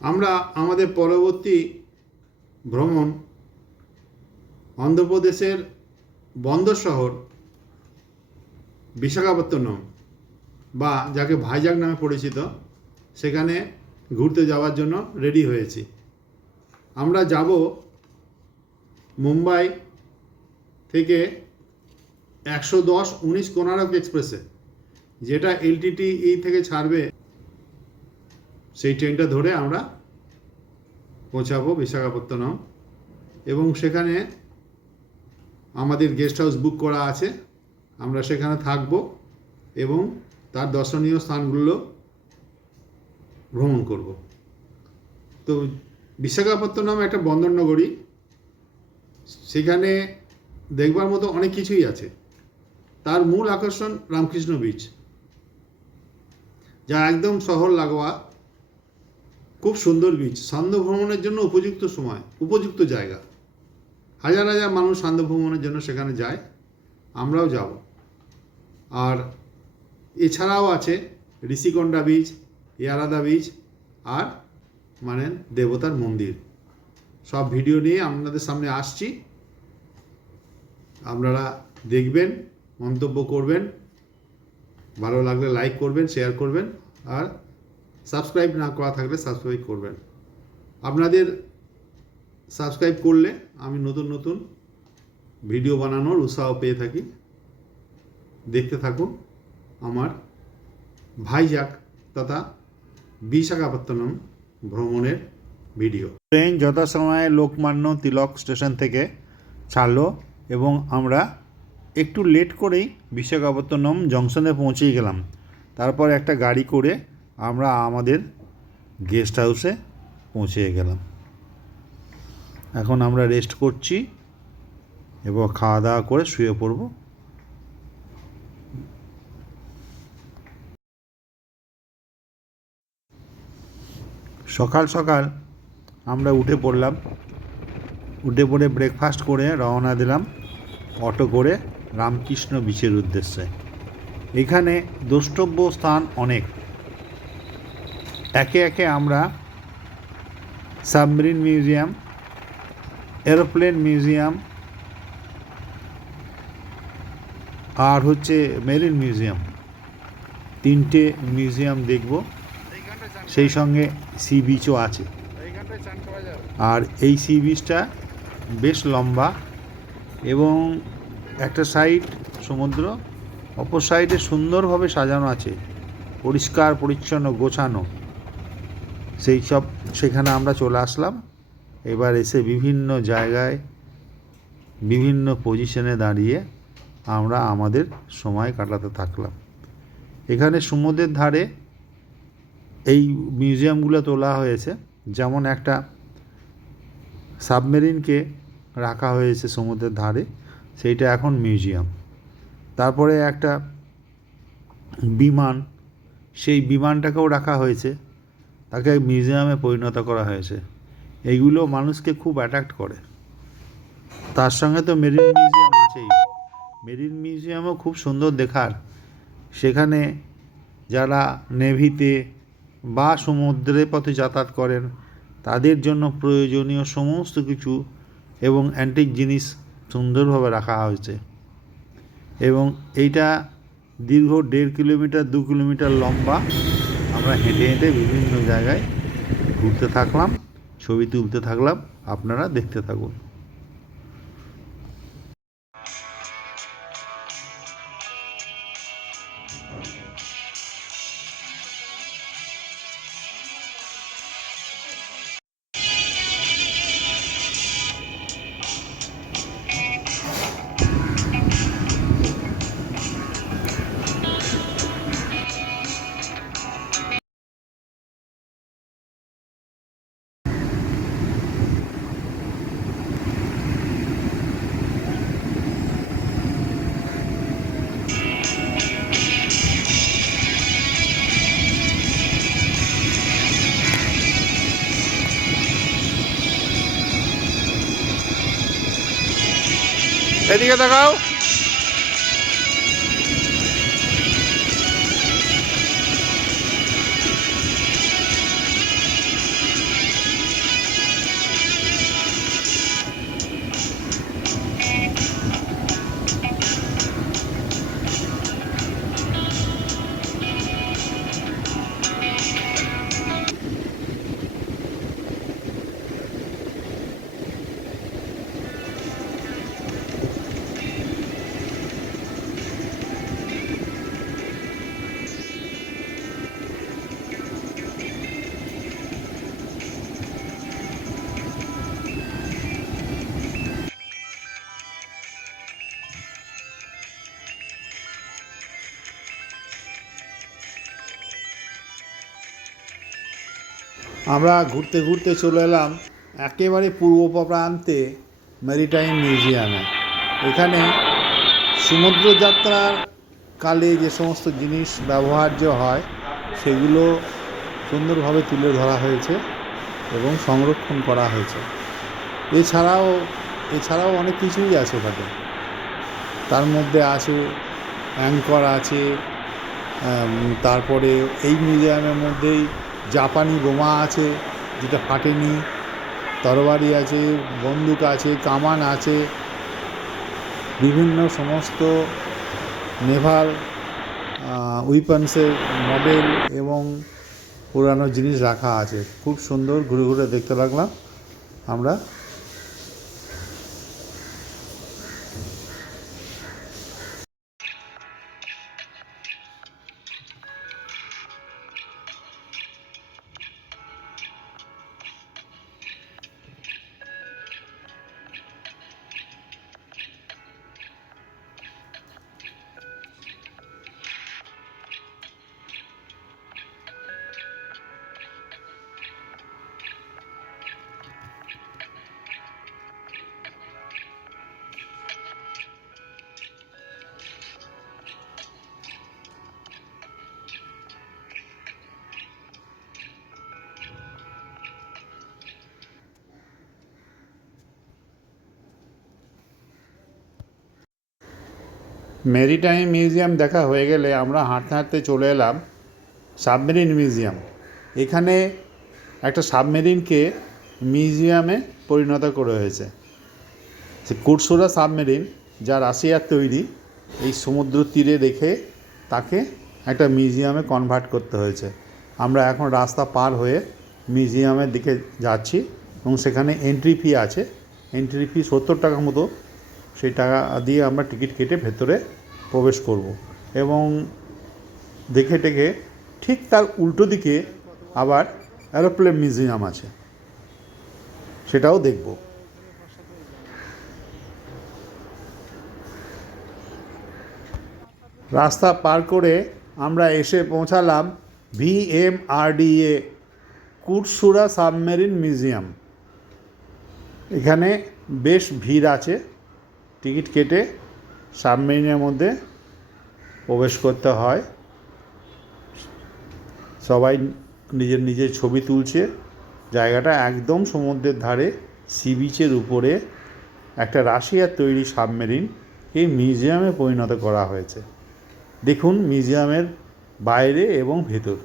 আমরা আমাদের পরবর্তী ভ্রমণ অন্ধ্রপ্রদেশের বন্দর শহর বিশাখাপত্তনম বা যাকে ভাইজাগ নামে পরিচিত, সেখানে ঘুরতে যাওয়ার জন্য রেডি হয়েছি। আমরা যাব মুম্বাই থেকে একশো দশ উনিশ কোনারক এক্সপ্রেসে, যেটা এলটিটি ই থেকে ছাড়বে সেই ট্রেনটা ধরে আমরা পৌঁছাবো বিশাখাপত্তনম। এবং সেখানে আমাদের গেস্ট হাউস বুক করা আছে। আমরা সেখানে থাকব এবং তার দর্শনীয় স্থানগুলো ভ্রমণ করব। তো বিশাখাপত্তনম একটা বন্দর নগরী সেখানে দেখবার মতো অনেক কিছুই আছে। তার মূল আকর্ষণ রামকৃষ্ণ বিচ যা একদম শহর লাগোয়া। খুব সুন্দর বিচ সান্ধ্য ভ্রমণের জন্য উপযুক্ত সময়, উপযুক্ত জায়গা। হাজার হাজার মানুষ সান্ধ্য ভ্রমণের জন্য সেখানে যায়, আমরাও যাব। আর এছাড়াও আছে ঋষিকন্ডা বিচ ইয়ারাদা বিচ আর মানে দেবতার মন্দির। সব ভিডিও নিয়ে আপনাদের সামনে আসছি। আপনারা দেখবেন, মন্তব্য করবেন, ভালো লাগলে লাইক করবেন শেয়ার করবেন, আর সাবস্ক্রাইব না করা থাকলে সাবস্ক্রাইব করবেন। আপনাদের সাবস্ক্রাইব করলে আমি নতুন নতুন ভিডিও বানানোর উৎসাহ পেয়ে থাকি। দেখতে থাকুন আমার ভাইজাক তথা বিশাখাপত্তনম ভ্রমণের ভিডিও। ট্রেন যথাসময়ে লোকমান্য তিলক স্টেশন থেকে ছাড়লো এবং আমরা একটু লেট করেই বিশাখাপত্তনম জংশনে পৌঁছে গেলাম। তারপর একটা গাড়ি করে আমরা আমাদের গেস্ট হাউসে পৌঁছে গেলাম। এখন আমরা রেস্ট করছি এবং খাওয়া দাওয়া করে শুয়ে পড়ব। সকাল সকাল আমরা উঠে পড়লাম। উঠে পড়ে ব্রেকফাস্ট করে রওনা দিলাম অটো করে রামকৃষ্ণ বিচের উদ্দেশ্যে। এখানে দ্রষ্টব্য স্থান অনেক। একে একে আমরা সাবমেরিন মিউজিয়াম, এরোপ্লেন মিউজিয়াম, আর হচ্ছে মেরিন মিউজিয়াম। তিনটে মিউজিয়াম দেখব। সেই সঙ্গে সি বিচও আছে। আর এই সি বিচটা বেশ লম্বা এবং একটা সাইড সমুদ্র, অপর সাইডে সুন্দরভাবে সাজানো আছে। পরিষ্কার, পরিচ্ছন্ন, গোছানো। সেই সব সেখানে আমরা চলে আসলাম। এবার এসে বিভিন্ন জায়গায়, বিভিন্ন পজিশনে দাঁড়িয়ে আমরা আমাদের সময় কাটাতে থাকলাম। এখানে সমুদ্রের ধারে এই মিউজিয়ামগুলো তোলা হয়েছে। যেমন একটা সাবমেরিনকে রাখা হয়েছে সমুদ্রের ধারে, সেইটা এখন মিউজিয়াম। তারপরে একটা বিমান, সেই বিমানটাকেও রাখা হয়েছে। তাকে মিউজিয়ামে পরিণত করা হয়েছে। এইগুলো মানুষকে খুব অ্যাট্রাক্ট করে। তার সঙ্গে তো মেরিন মিউজিয়াম আছেই। মেরিন মিউজিয়ামও খুব সুন্দর দেখার। সেখানে যারা নেভিতে বা সমুদ্রের পথে যাতায়াত করেন, তাদের জন্য প্রয়োজনীয় সমস্ত কিছু এবং অ্যান্টিক জিনিস সুন্দরভাবে রাখা হয়েছে। এবং এইটা দীর্ঘ দেড় কিলোমিটার, দু কিলোমিটার লম্বা। আমরা হেঁটে হেঁটে বিভিন্ন জায়গায় ঘুরতে থাকলাম ছবি তুলতে থাকলাম আপনারা দেখতে থাকুন। এদিকে দেখাও আমরা ঘুরতে ঘুরতে চলে এলাম একেবারে পূর্ব প্রান্তে মেরিটাইম মিউজিয়ামে। এখানে সমুদ্রযাত্রার কালে যে সমস্ত জিনিস ব্যবহার্য হয়, সেগুলো সুন্দরভাবে তুলে ধরা হয়েছে এবং সংরক্ষণ করা হয়েছে। এছাড়াও এছাড়াও অনেক কিছুই আছে ওখানে তার মধ্যে আছে, অ্যাঙ্কর আছে তারপরে এই মিউজিয়ামের মধ্যেই জাপানি বোমা আছে, যেটা ফাটেনি, তরবারি আছে, বন্দুক আছে, কামান আছে, বিভিন্ন সমস্ত নেভাল উইপন্সের মডেল এবং পুরানো জিনিস রাখা আছে। খুব সুন্দর, ঘুরে ঘুরে দেখতে লাগলাম। আমরা মেরিটাইম মিউজিয়াম দেখা হয়ে গেলে আমরা হাঁটতে হাঁটতে চলে এলাম সাবমেরিন মিউজিয়াম। এখানে একটা সাবমেরিনকে মিউজিয়ামে পরিণত করে হয়েছে। সে কুরসুরা সাবমেরিন যা রাশিয়ার তৈরি, এই সমুদ্র তীরে রেখে তাকে একটা মিউজিয়ামে কনভার্ট করতে হয়েছে। আমরা এখন রাস্তা পার হয়ে মিউজিয়ামের দিকে যাচ্ছি এবং সেখানে এন্ট্রি ফি আছে। এন্ট্রি ফি সত্তর টাকা মতো। সেই টাকা দিয়ে আমরা টিকিট কেটে ভেতরে প্রবেশ করব। এবং দেখে টেকে ঠিক তার উল্টো দিকে আবার অ্যারোপ্লেন মিউজিয়াম আছে। সেটাও দেখব। রাস্তা পার করে আমরা এসে পৌঁছালাম ভিএমআরডিএ কুটসুরা সাবমেরিন মিউজিয়াম। এখানে বেশ ভিড় আছে। টিকিট কেটে সাবমেরিনের মধ্যে প্রবেশ করতে হয়। সবাই নিজের নিজের ছবি তুলছে। জায়গাটা একদম সমুদ্রের ধারে সি বিচের উপরে। একটা রাশিয়ার তৈরি সাবমেরিন এই মিউজিয়ামে পরিণত করা হয়েছে। দেখুন মিউজিয়ামের বাইরে এবং ভেতর।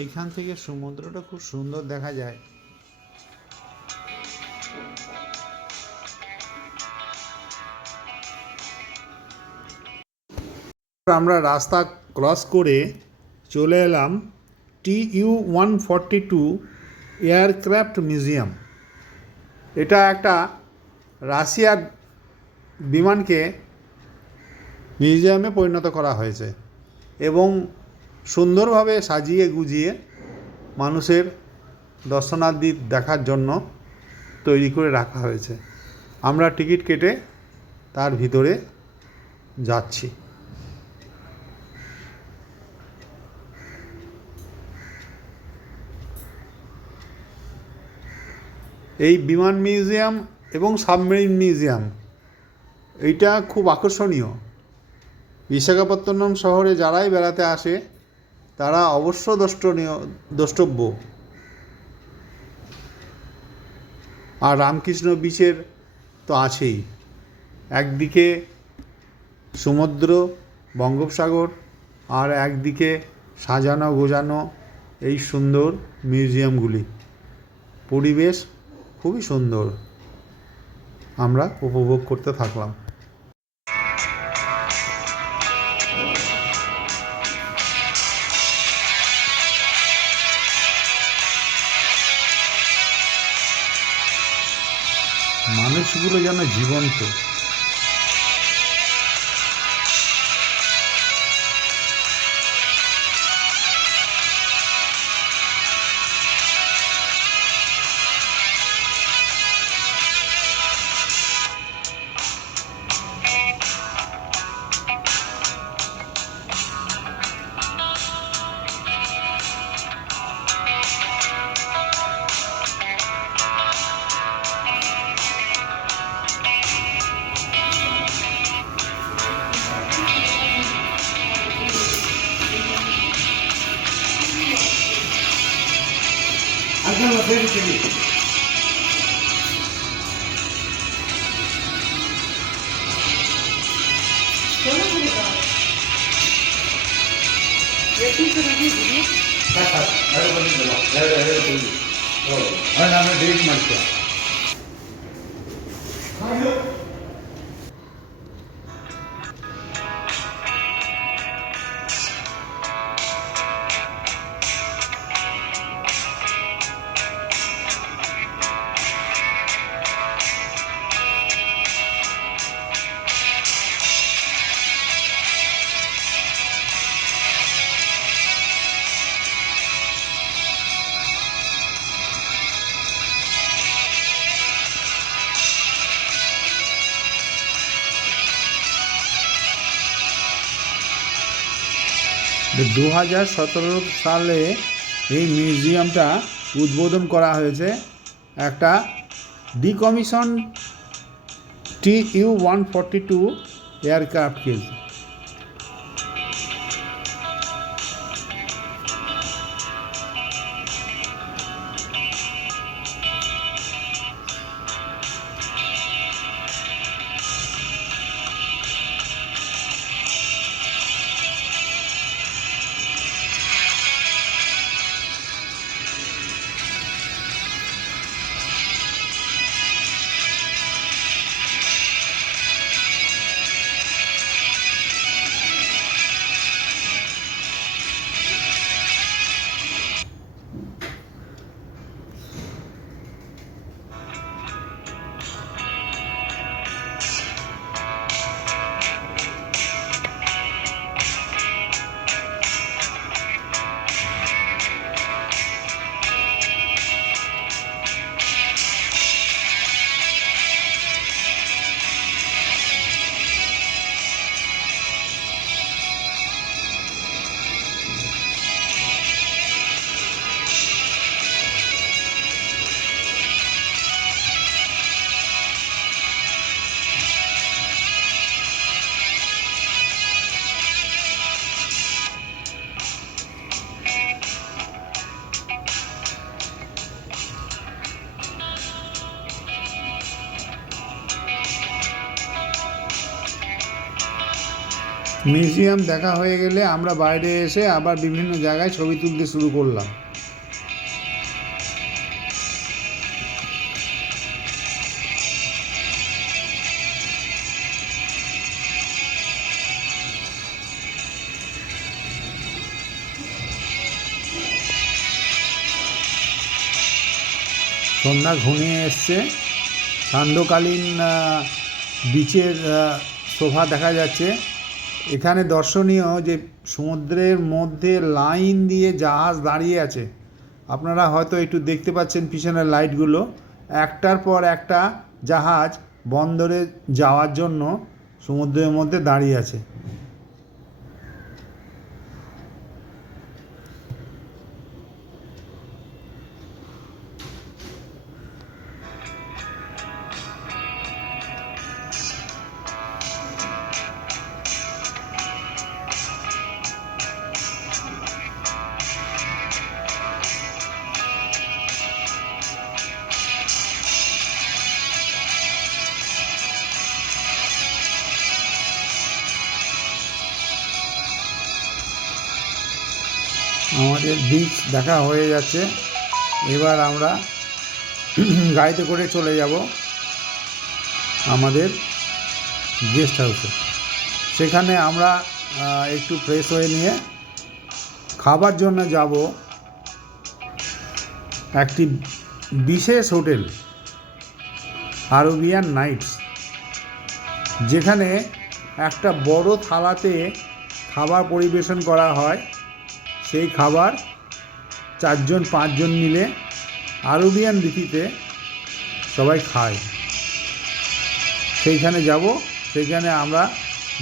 এইখান থেকে সমুদ্রটা খুব সুন্দর দেখা যায়। আমরা রাস্তা ক্রস করে চলে এলাম T U one forty two aircraft museum এটা একটা রাশিয়ার বিমানকে মিউজিয়ামে পরিণত করা হয়েছে এবং সুন্দরভাবে সাজিয়ে গুজিয়ে মানুষের দর্শনার্থী দেখার জন্য তৈরি করে রাখা হয়েছে। আমরা টিকিট কেটে তার ভিতরে যাচ্ছি। এই বিমান মিউজিয়াম এবং সাবমেরিন মিউজিয়াম, এইটা খুব আকর্ষণীয়। বিশাখাপত্তনম শহরে যারাই বেড়াতে আসে তারা অবশ্য দ্রষ্টনীয় দ্রষ্টব্য। আর রামকৃষ্ণ বীচের তো আছেই। একদিকে সমুদ্র, বঙ্গোপসাগর, আর একদিকে সাজানো গোজানো এই সুন্দর মিউজিয়ামগুলি। পরিবেশ খুবই সুন্দর। আমরা উপভোগ করতে থাকলাম। মানুষগুলো যেন জীবন্ত। ನಾನು ಡಿಲೀಟ್ ಮಾಡ್ತೇವೆ দু হাজার সতেরো সালে এই মিউজিয়ামটা উদ্বোধন করা হয়েছে। একটা decommission T U one forty two এয়ারক্রাফটকে museum দেখা হয়ে গেলে আমরা বাইরে এসে আবার বিভিন্ন জায়গায় ছবি তুলতে শুরু করলাম। সন্ধ্যা ঘনিয়ে এসছে। সান্ধ্যকালীন বিচের শোভা দেখা যাচ্ছে। এখানে দর্শনীয় যে সমুদ্রের মধ্যে লাইন দিয়ে জাহাজ দাঁড়িয়ে আছে। আপনারা হয়তো একটু দেখতে পাচ্ছেন পিছনের লাইটগুলো। একটার পর একটা জাহাজ বন্দরে যাওয়ার জন্য সমুদ্রের মধ্যে দাঁড়িয়ে আছে। বিচ দেখা হয়ে যাচ্ছে। এবার আমরা গাড়িতে করে চলে যাব আমাদের গেস্ট হাউসে সেখানে আমরা একটু ফ্রেশ হয়ে নিয়ে খাবার জন্য যাব একটি বিশেষ হোটেল, আরবিয়ান নাইটস, যেখানে একটা বড় থালাতে খাবার পরিবেশন করা হয়। সেই খাবার চারজন, পাঁচজন মিলে আরবিয়ান রীতিতে সবাই খায়। সেইখানে যাব, সেইখানে আমরা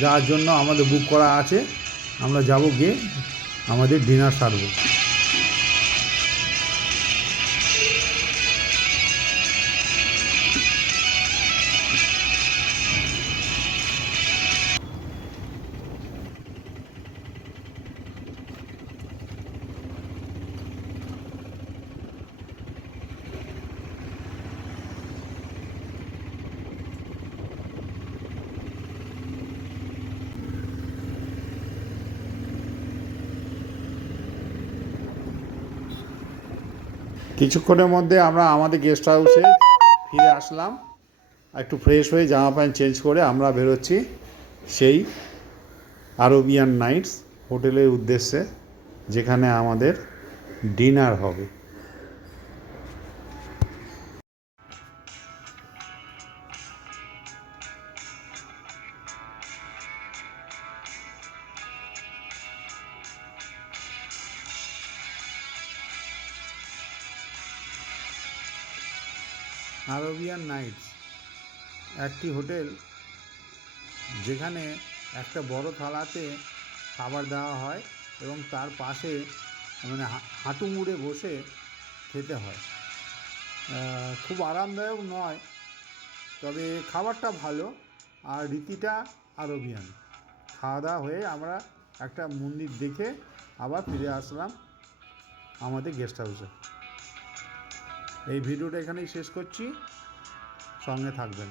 যাওয়ার জন্য আমাদের বুক করা আছে। আমরা যাব গিয়ে আমাদের ডিনার সারবো। কিছুক্ষণের মধ্যে আমরা আমাদের গেস্ট হাউসে ফিরে আসলাম। একটু ফ্রেশ হয়ে জামা প্যান্ট চেঞ্জ করে আমরা বেরোচ্ছি সেই আরবিয়ান নাইটস হোটেলের উদ্দেশ্যে, যেখানে আমাদের ডিনার হবে। আরবিয়ান নাইটস একটি হোটেল যেখানে একটা বড় থালাতে খাবার দেওয়া হয় এবং তার পাশে মানে হাঁটু মুড়ে বসে খেতে হয়। খুব আরামদায়ক নয়, তবে খাবারটা ভালো আর রীতিটা আরবিয়ান খাওয়া দাওয়া হয়ে আমরা একটা মন্দির দেখে আবার ফিরে আসলাম আমাদের গেস্ট হাউসে এই ভিডিওটা এখানেই শেষ করছি। সঙ্গে থাকবেন।